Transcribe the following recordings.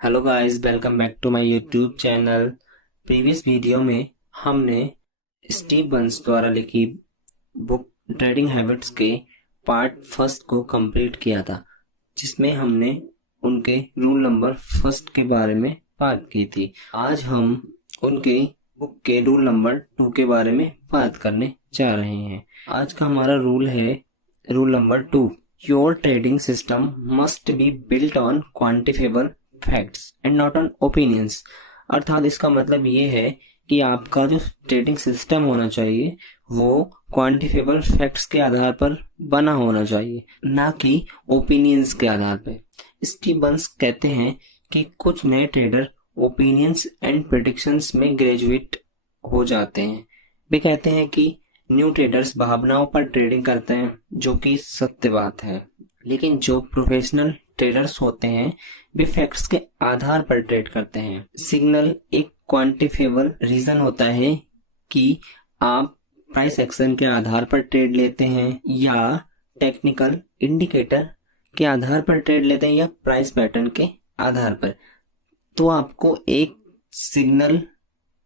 Hello guys, welcome back to my YouTube channel. Previous video में हमने Steve Burns द्वारा लिखी बुक ट्रेडिंग हैबिट्स के पार्ट फर्स्ट को कंप्लीट किया था, जिसमें हमने उनके रूल नंबर फर्स्ट के बारे में बात की थी। आज हम उनके बुक के रूल नंबर 2 के बारे में बात करने जा रहे हैं। आज का हमारा रूल है rule number 2। Your trading system must be built on quantifiable facts and not on opinions. अर्थात इसका मतलब ये है कि आपका जो ट्रेडिंग सिस्टम होना चाहिए वो क्वांटिफाइबल फैक्ट्स के आधार पर बना होना चाहिए, ना कि ओपिनियंस के आधार पर। स्टीव बंस कहते हैं कि कुछ नए ट्रेडर ओपिनियंस एंड प्रेडिक्शंस में ग्रेजुएट हो जाते हैं। वे कहते हैं कि न्यू ट्रेडर्स भावनाओं पर ट्रेडिंग करते हैं, जो कि सत्य बात है, लेकिन जो प्रोफेशनल ट्रेडर्स होते हैं वे फैक्ट्स के आधार पर ट्रेड करते हैं। सिग्नल एक क्वांटिफाइबल रीजन होता है कि आप प्राइस एक्शन के आधार पर ट्रेड लेते हैं या टेक्निकल इंडिकेटर के आधार पर ट्रेड लेते हैं या प्राइस पैटर्न के आधार पर। तो आपको एक सिग्नल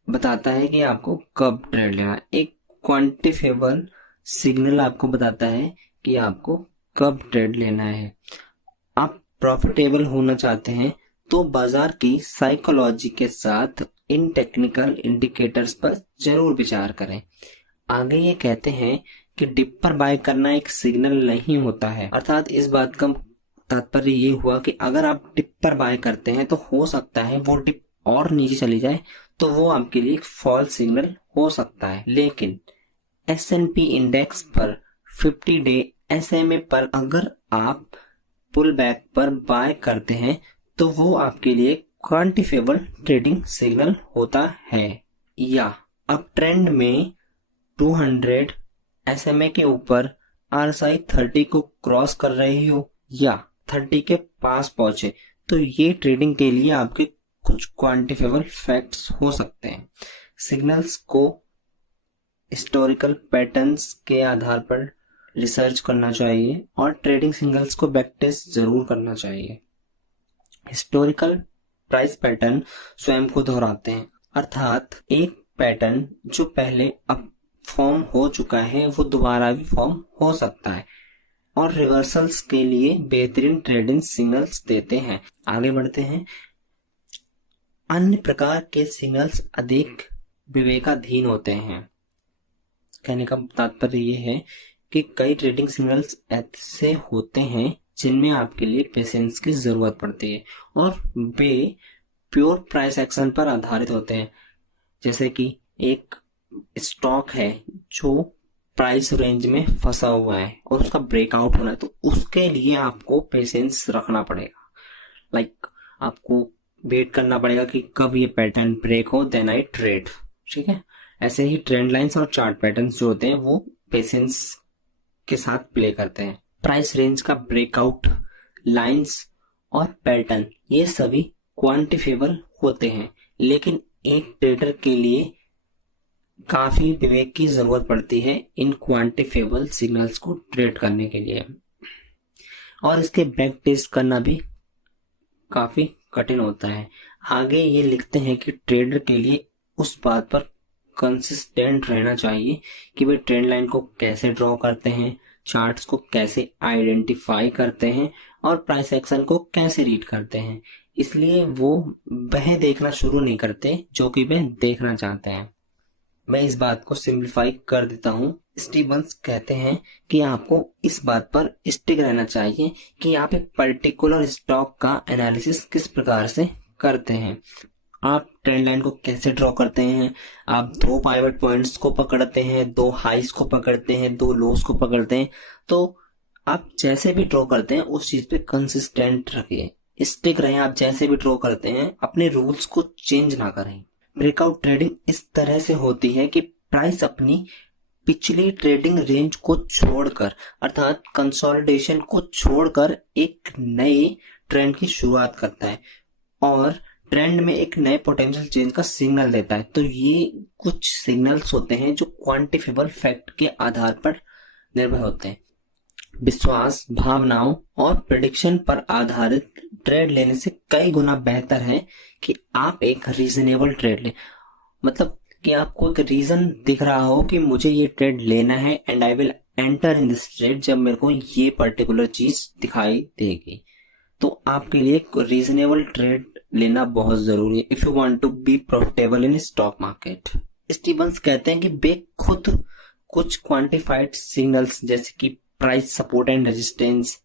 बताता है कि आपको कब ट्रेड लेना है। एक क्वांटिफाइबल सिग्नल आपको बताता है कि आपको कब ट्रेड लेना है। आप प्रॉफिटेबल होना चाहते हैं तो बाजार की साइकोलॉजी के साथ इन टेक्निकल इंडिकेटर्स पर जरूर विचार करें। आगे ये कहते हैं कि डिप पर बाय करना एक सिग्नल नहीं होता है। अर्थात इस बात का तात्पर्य ये हुआ कि अगर आप डिप पर बाय करते हैं तो हो सकता है वो डिप और नीचे चली जाए, तो वो आपके लिए एक फॉल्स सिग्नल हो सकता है। लेकिन S&P इंडेक्स पर 50 डे SMA पर अगर आप पुल बैक पर बाय करते हैं तो वो आपके लिए क्वांटिफाइबल ट्रेडिंग सिग्नल होता है। या अब ट्रेंड में 200 SMA के ऊपर RSI 30 को क्रॉस कर रही हो या 30 के पास पहुंचे, तो ये ट्रेडिंग के लिए आपके कुछ क्वांटिफाइबल फैक्ट्स हो सकते हैं। सिग्नल्स को हिस्टोरिकल पैटर्न्स के आधार पर रिसर्च करना चाहिए और ट्रेडिंग सिग्नल्स को बैक टेस्ट जरूर करना चाहिए। हिस्टोरिकल प्राइस पैटर्न स्वयं को दोहराते हैं, अर्थात एक पैटर्न जो पहले अब फॉर्म हो चुका है वो दोबारा भी फॉर्म हो सकता है और रिवर्सल्स के लिए बेहतरीन ट्रेडिंग सिग्नल्स देते हैं। आगे बढ़ते हैं। अन्य प्रकार के सिग्नल्स अधिक विवेकाधीन होते हैं। कहने का तात्पर्य ये है कि कई ट्रेडिंग सिग्नल्स ऐसे होते हैं जिनमें आपके लिए पेशेंस की जरूरत पड़ती है और वे प्योर प्राइस एक्शन पर आधारित होते हैं। जैसे कि एक स्टॉक है जो प्राइस रेंज में फंसा हुआ है और उसका ब्रेकआउट होना है, तो उसके लिए आपको पेशेंस रखना पड़ेगा। आपको वेट करना पड़ेगा कि कब ये पैटर्न ब्रेक हो, देन आई ट्रेड। ठीक है, ऐसे ही ट्रेंड लाइंस और चार्ट पैटर्न्स जो होते हैं वो पेशेंस के साथ प्ले करते हैं। प्राइस रेंज का ब्रेकआउट, लाइंस और पैटर्न ये सभी क्वांटिफाइबल होते हैं, लेकिन एक ट्रेडर के लिए काफी विवेक की जरूरत पड़ती है इन क्वांटिफाइबल सिग्नल्स को ट्रेड करने के लिए, और इसके बैक टेस्ट करना भी काफी कठिन होता है। आगे ये लिखते हैं कि ट्रेडर के लिए उस बात पर कंसिस्टेंट रहना चाहिए कि वे ट्रेंड लाइन को कैसे ड्रॉ करते हैं, चार्ट्स को कैसे आइडेंटिफाई करते हैं और प्राइस एक्शन को कैसे रीड करते हैं। इसलिए वो वह देखना शुरू नहीं करते जो कि वे देखना चाहते हैं। मैं इस बात को सिंप्लीफाई कर देता हूँ। स्टीवंस कहते हैं कि आपको इस बात पर स्टिक रहना चाहिए कि आप एक पर्टिकुलर स्टॉक का एनालिसिस किस प्रकार से करते हैं, आप ट्रेंड लाइन को कैसे ड्रॉ करते हैं, आप 2 पाइवट पॉइंट्स को पकड़ते हैं, 2 हाइस को पकड़ते हैं, 2 लोस को पकड़ते हैं। तो आप जैसे भी ड्रॉ करते हैं उस चीज पे कंसिस्टेंट रखिए, स्टिक रहें। आप जैसे भी ड्रॉ करते हैं अपने रूल्स को चेंज ना करें। ब्रेकआउट ट्रेडिंग इस तरह से होती है कि प्राइस अपनी पिछली ट्रेडिंग रेंज को छोड़कर, अर्थात कंसोलिडेशन को छोड़कर एक नए ट्रेंड की शुरुआत करता है और ट्रेंड में एक नए पोटेंशियल चेंज का सिग्नल देता है। तो ये कुछ सिग्नल्स होते हैं जो क्वांटिफाइबल फैक्ट के आधार पर निर्भर होते हैं। विश्वास, भावनाओं और प्रेडिक्शन पर आधारित ट्रेड लेने से कई गुना बेहतर है कि आप एक रीजनेबल ट्रेड लें। मतलब कि आपको एक रीजन दिख रहा हो कि मुझे ये ट्रेड लेना है and I will enter in this trade जब मेरे को ये पर्टिकुलर चीज दिखाई देगी। तो आपके लिए एक रीजनेबल ट्रेड लेना बहुत जरूरी है if you want to be profitable in stock market. Stevens कहते हैं कि वे खुद कुछ क्वांटिफाइड सिग्नल्स जैसे कि price support and resistance,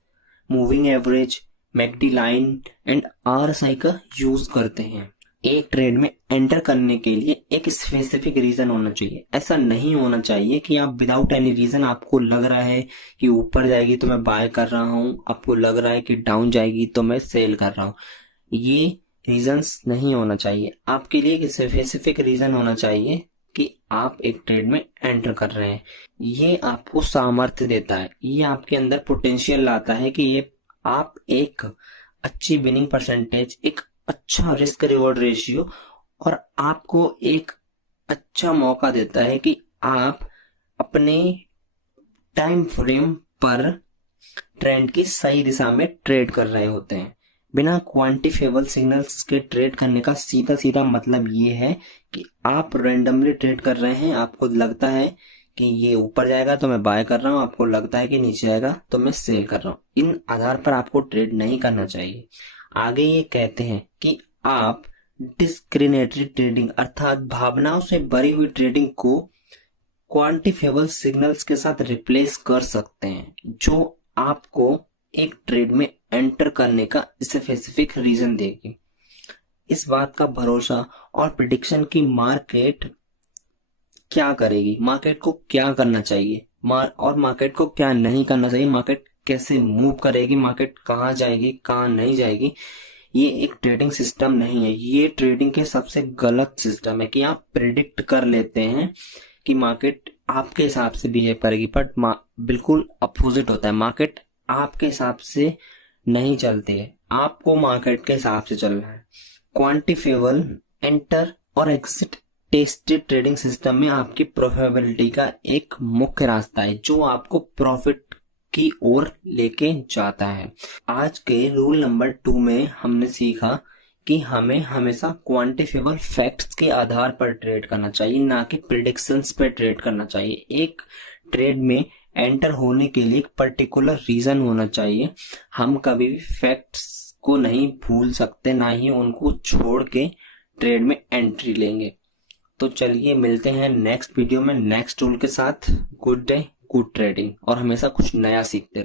moving average, McD line and RSI का यूज करते हैं। एक ट्रेड में एंटर करने के लिए एक स्पेसिफिक रीजन होना चाहिए। ऐसा नहीं होना चाहिए कि आप विदाउट एनी रीजन, आपको लग रहा है कि ऊपर जाएगी तो मैं बाय कर रहा हूं, आपको लग रहा है कि डाउन जाएगी तो मैं सेल कर रहा हूं। ये रीजंस नहीं होना चाहिए। आपके लिए एक स्पेसिफिक रीजन होना चाहिए कि आप एक ट्रेड में एंटर कर रहे हैं। ये आपको सामर्थ्य देता है, ये आपके अंदर पोटेंशियल लाता है कि ये आप एक अच्छी विनिंग परसेंटेज, एक अच्छा रिस्क रिवॉर्ड रेशियो और आपको एक अच्छा मौका देता है कि आप अपने टाइम फ्रेम पर ट्रेंड की सही दिशा में ट्रेड कर रहे होते हैं। बिना क्वांटिफिएबल सिग्नल्स के ट्रेड करने का सीधा सीधा मतलब ये है कि आप रैंडमली ट्रेड कर रहे हैं। आपको लगता है कि ये ऊपर जाएगा तो मैं बाय कर रहा हूं, आपको लगता है कि नीचे आएगा तो मैं सेल कर रहा हूं। इन आधार पर आपको ट्रेड नहीं करना चाहिए। आगे ये कहते हैं कि आप डिस्क्रिमिनेटरी ट्रेडिंग अर्थात भावनाओं से भरी हुई ट्रेडिंग को क्वांटिफिएबल सिग्नल्स के साथ रिप्लेस कर सकते हैं, जो आपको एक ट्रेड में एंटर करने का स्पेसिफिक रीजन देगी। इस बात का भरोसा और प्रिडिक्शन की मार्केट क्या करेगी, मार्केट को क्या करना चाहिए और मार्केट को क्या नहीं करना चाहिए, मार्केट कैसे मूव करेगी, मार्केट कहाँ जाएगी कहाँ नहीं जाएगी, ये एक ट्रेडिंग सिस्टम नहीं है। ये ट्रेडिंग के सबसे गलत सिस्टम है कि आप प्रिडिक्ट कर लेते हैं कि मार्केट आपके हिसाब से बिहेव करेगी, बट बिल्कुल अपोजिट होता है। मार्केट आपके हिसाब से नहीं चलती है, आपको मार्केट के हिसाब से चलना है। क्वांटिफिएबल एंटर और एग्जिट टेस्टेड ट्रेडिंग सिस्टम में आपकी प्रॉफिटेबिलिटी का एक मुख्य रास्ता है जो आपको प्रॉफिट की ओर लेके जाता है। आज के रूल नंबर 2 में हमने सीखा कि हमें हमेशा क्वांटिफिएबल फैक्ट्स के आधार पर ट्रेड करना चाहिए, ना कि प्रिडिक्शंस पे ट्रेड करना चाहिए। एक ट्रेड में एंटर होने के लिए एक पर्टिकुलर रीजन होना चाहिए। हम कभी भी फैक्ट्स को नहीं भूल सकते, ना ही उनको छोड़ के ट्रेड में एंट्री लेंगे। तो चलिए मिलते हैं नेक्स्ट वीडियो में नेक्स्ट टूल के साथ। गुड डे, गुड ट्रेडिंग और हमेशा कुछ नया सीखते रहे।